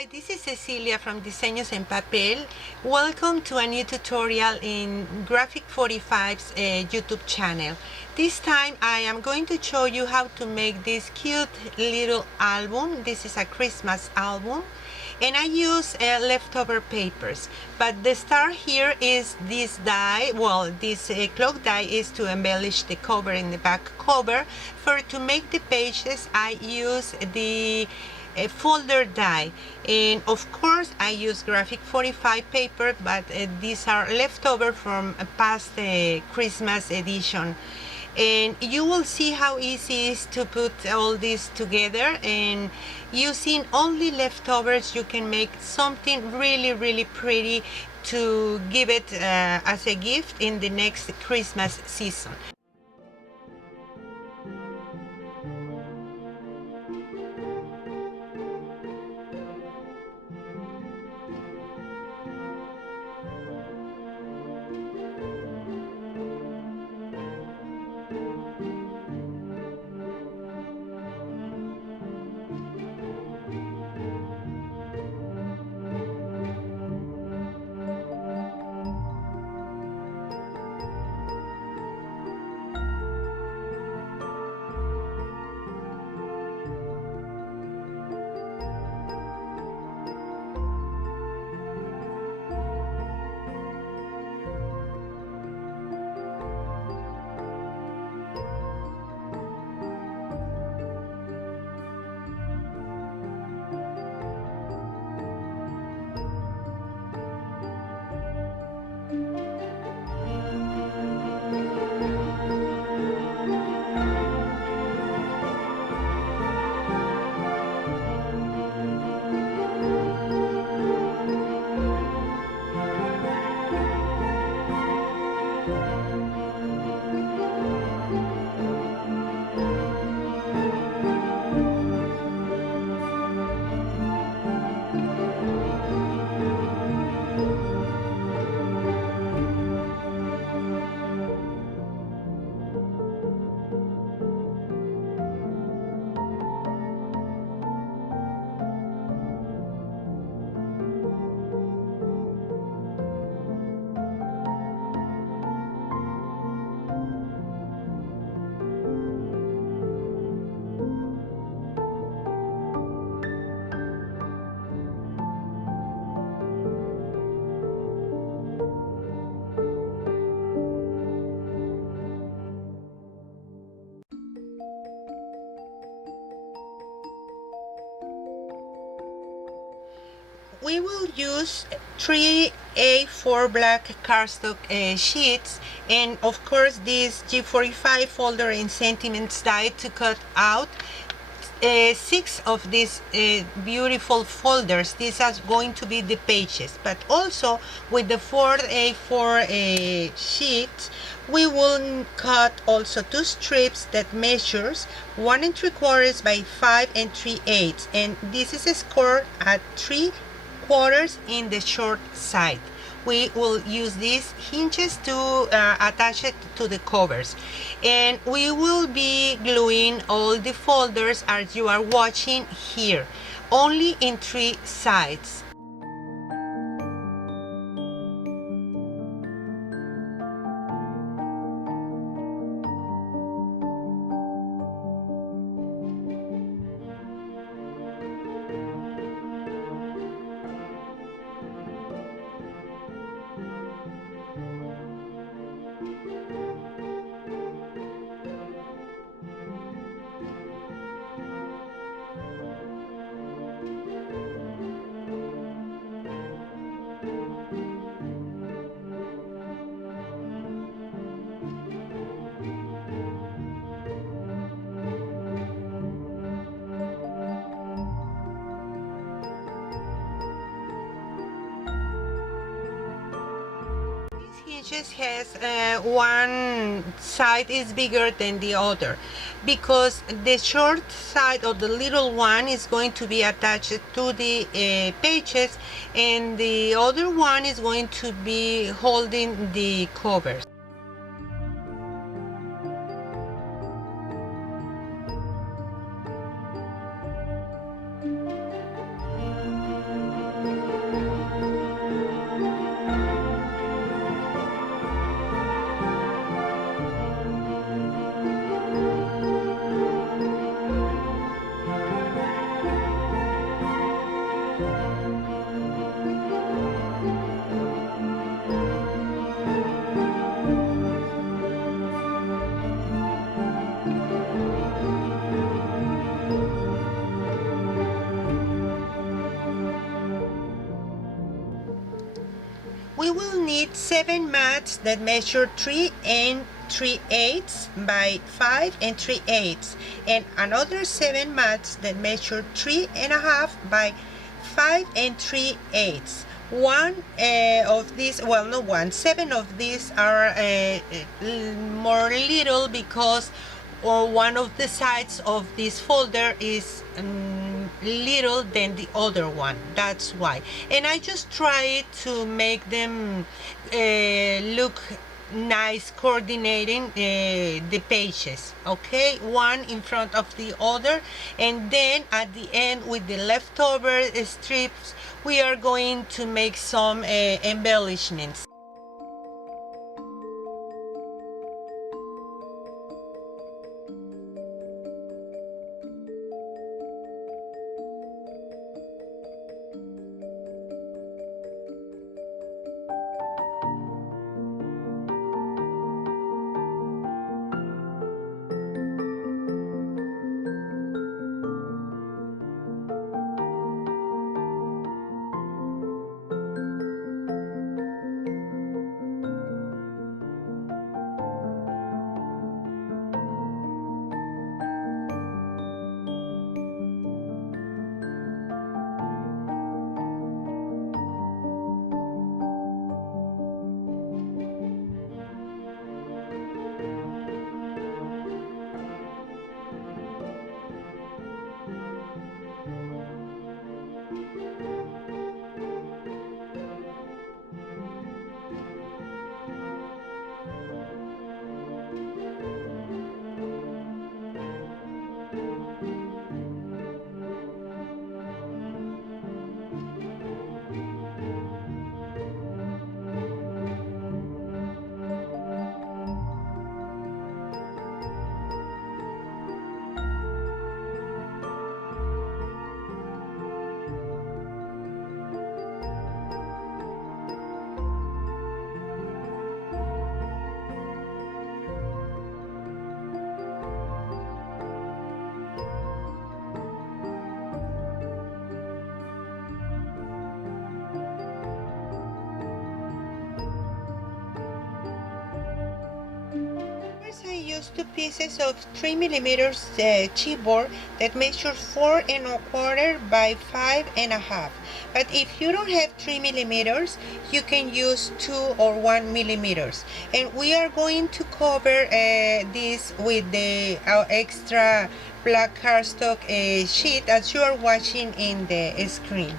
Hi, this is Cecilia from Diseños en Papel. Welcome to a new tutorial in Graphic 45's YouTube channel. This time I am going to show you how to make this cute little album. This is a Christmas album and I use leftover papers. But the star here is this die. Well, this clock die is to embellish the cover and the back cover. To make the pages I use the folder die, and of course I use graphic 45 paper, but these are leftover from a past Christmas edition, and you will see how easy it is to put all this together, and using only leftovers you can make something really pretty to give it as a gift in the next Christmas season. We will use 3 A4 black cardstock sheets, and of course this G45 folder in centimeters die to cut out 6 of these beautiful folders. These are going to be the pages, but also with the 4 A4 sheets we will cut also 2 strips that measures 1 3/4 by 5 3/8, and this is scored at 3/4 in the short side. We will use these hinges to attach it to the covers, and we will be gluing all the folders as you are watching here, only in 3 sides. Hinges has one side is bigger than the other, because the short side of the little one is going to be attached to the pages, and the other one is going to be holding the covers. We will need 7 mats that measure 3 and 3/8 by 5 and 3/8, and another 7 mats that measure 3.5 by 5 and 3/8. One of these, well, not one, 7 of these are more little because one of the sides of this folder is little than the other one. That's why. And I just try to make them look nice, coordinating the pages, okay, one in front of the other, and then at the end with the leftover strips we are going to make some embellishments. I used 2 pieces of 3mm chipboard that measure 4.25 by 5.5. But if you don't have 3mm, you can use 2 or 1mm. And we are going to cover this with the extra black cardstock sheet as you are watching in the screen.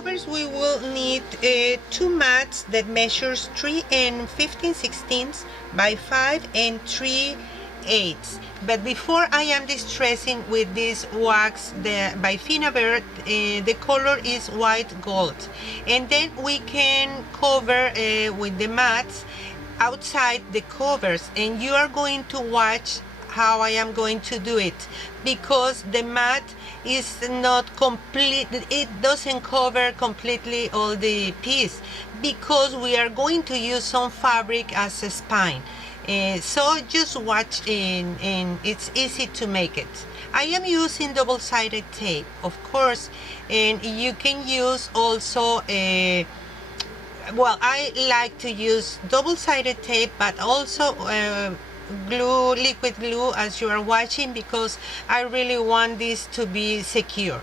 covers we will need two mats that measures 3 and 15/16 by 5 and 3/8. But before I am distressing with this wax by Finabert, the color is white gold. And then we can cover with the mats outside the covers, and you are going to watch how I am going to do it, because the mat is not complete, it doesn't cover completely all the piece, because we are going to use some fabric as a spine. So just watch, and it's easy to make it. I am using double-sided tape, of course, and you can use also well, I like to use double-sided tape, but also glue, liquid glue, as you are watching, because I really want this to be secure.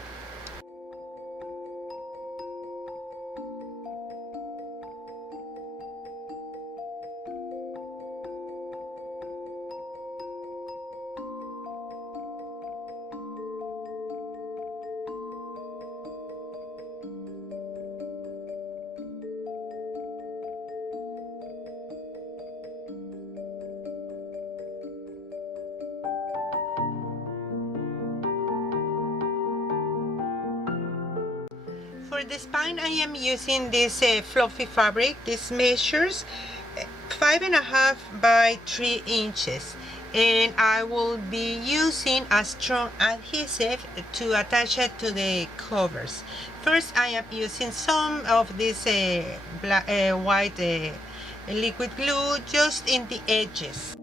For the spine, I am using this fluffy fabric. This measures 5.5 by 3 inches, and I will be using a strong adhesive to attach it to the covers. First, I am using some of this white liquid glue just in the edges.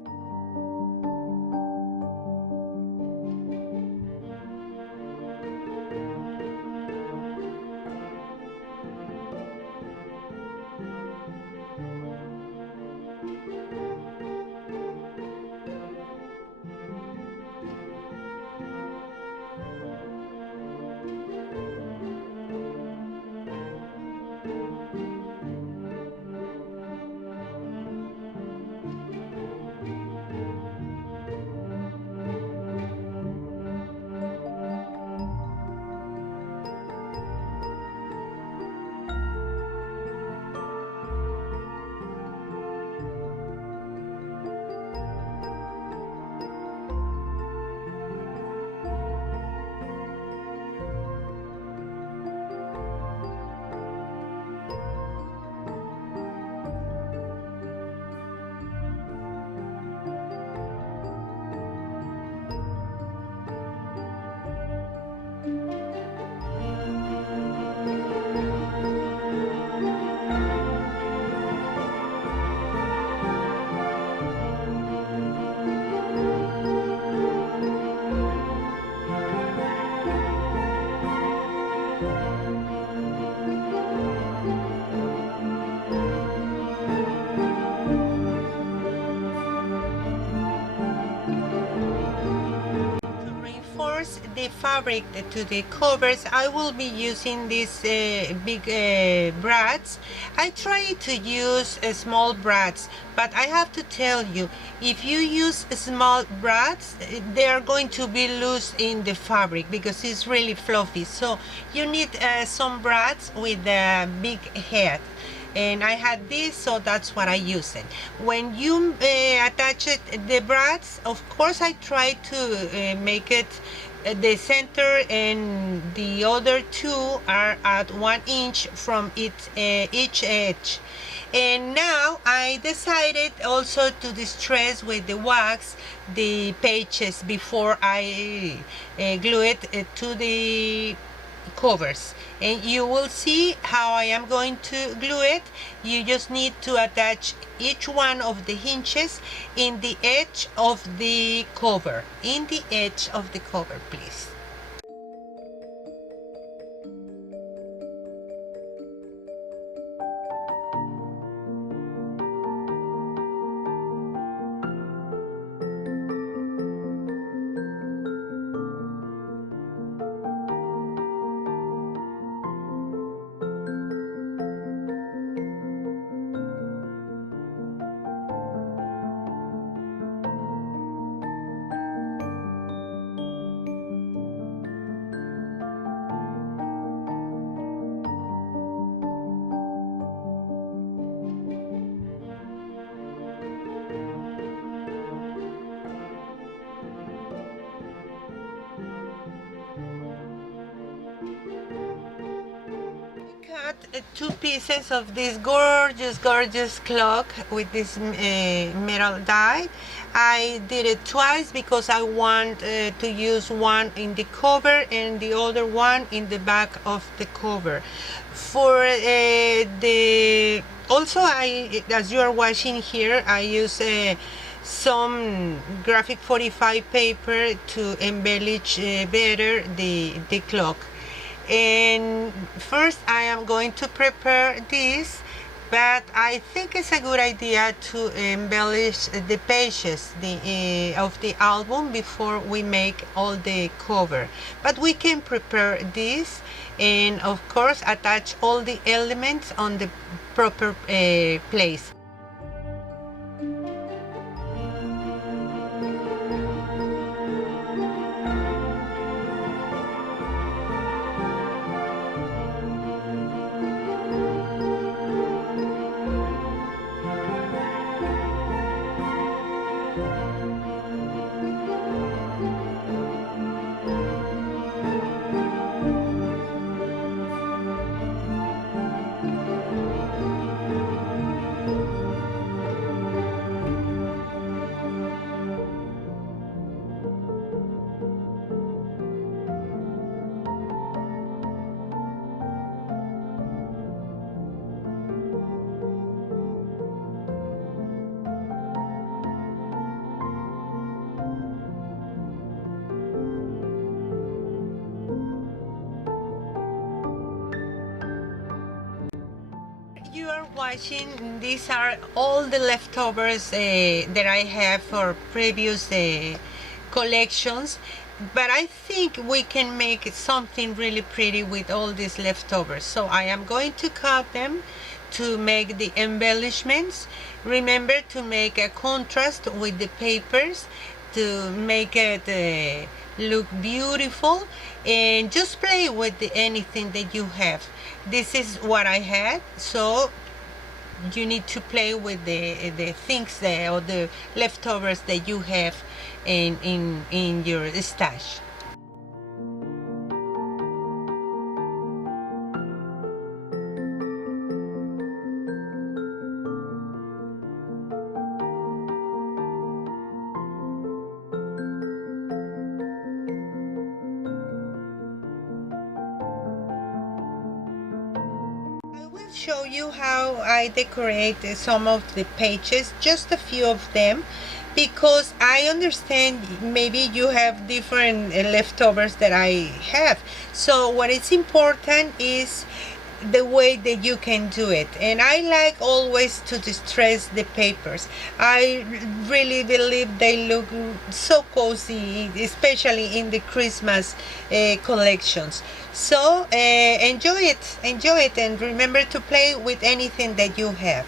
The fabric to the covers, I will be using these big brads. I try to use small brads, but I have to tell you, if you use small brads, they are going to be loose in the fabric because it's really fluffy. So you need some brads with a big head. And I had this, so that's what I use it. When you attach it, the brads, of course I try to make it the center, and the other two are at 1 inch from each edge. And now I decided also to distress with the wax the pages before I glue it to the covers, and you will see how I am going to glue it. You just need to attach each one of the hinges in the edge of the cover, please. two pieces of this gorgeous clock with this metal die. I did it twice because I want to use one in the cover and the other one in the back of the cover. For also, as you are watching here, I use some graphic 45 paper to embellish better the clock. And first I am going to prepare this, but I think it's a good idea to embellish the pages of the album before we make all the cover. But we can prepare this and of course attach all the elements on the proper place. You are watching, these are all the leftovers that I have for previous collections, but I think we can make something really pretty with all these leftovers. So I am going to cut them to make the embellishments. Remember to make a contrast with the papers to make it look beautiful, and just play with anything that you have. This is what I had, so you need to play with the things or the leftovers that you have in your stash. Show you how I decorate some of the pages, just a few of them, because I understand maybe you have different leftovers that I have. So what is important is the way that you can do it, and I like always to distress the papers. I really believe they look so cozy, especially in the Christmas collections. So enjoy it, and remember to play with anything that you have.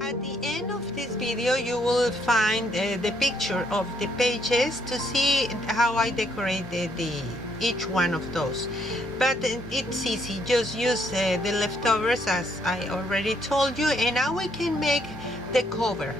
At the end of this video you will find the picture of the pages to see how I decorated each one of those. But it's easy, just use the leftovers as I already told you, and now we can make the cover.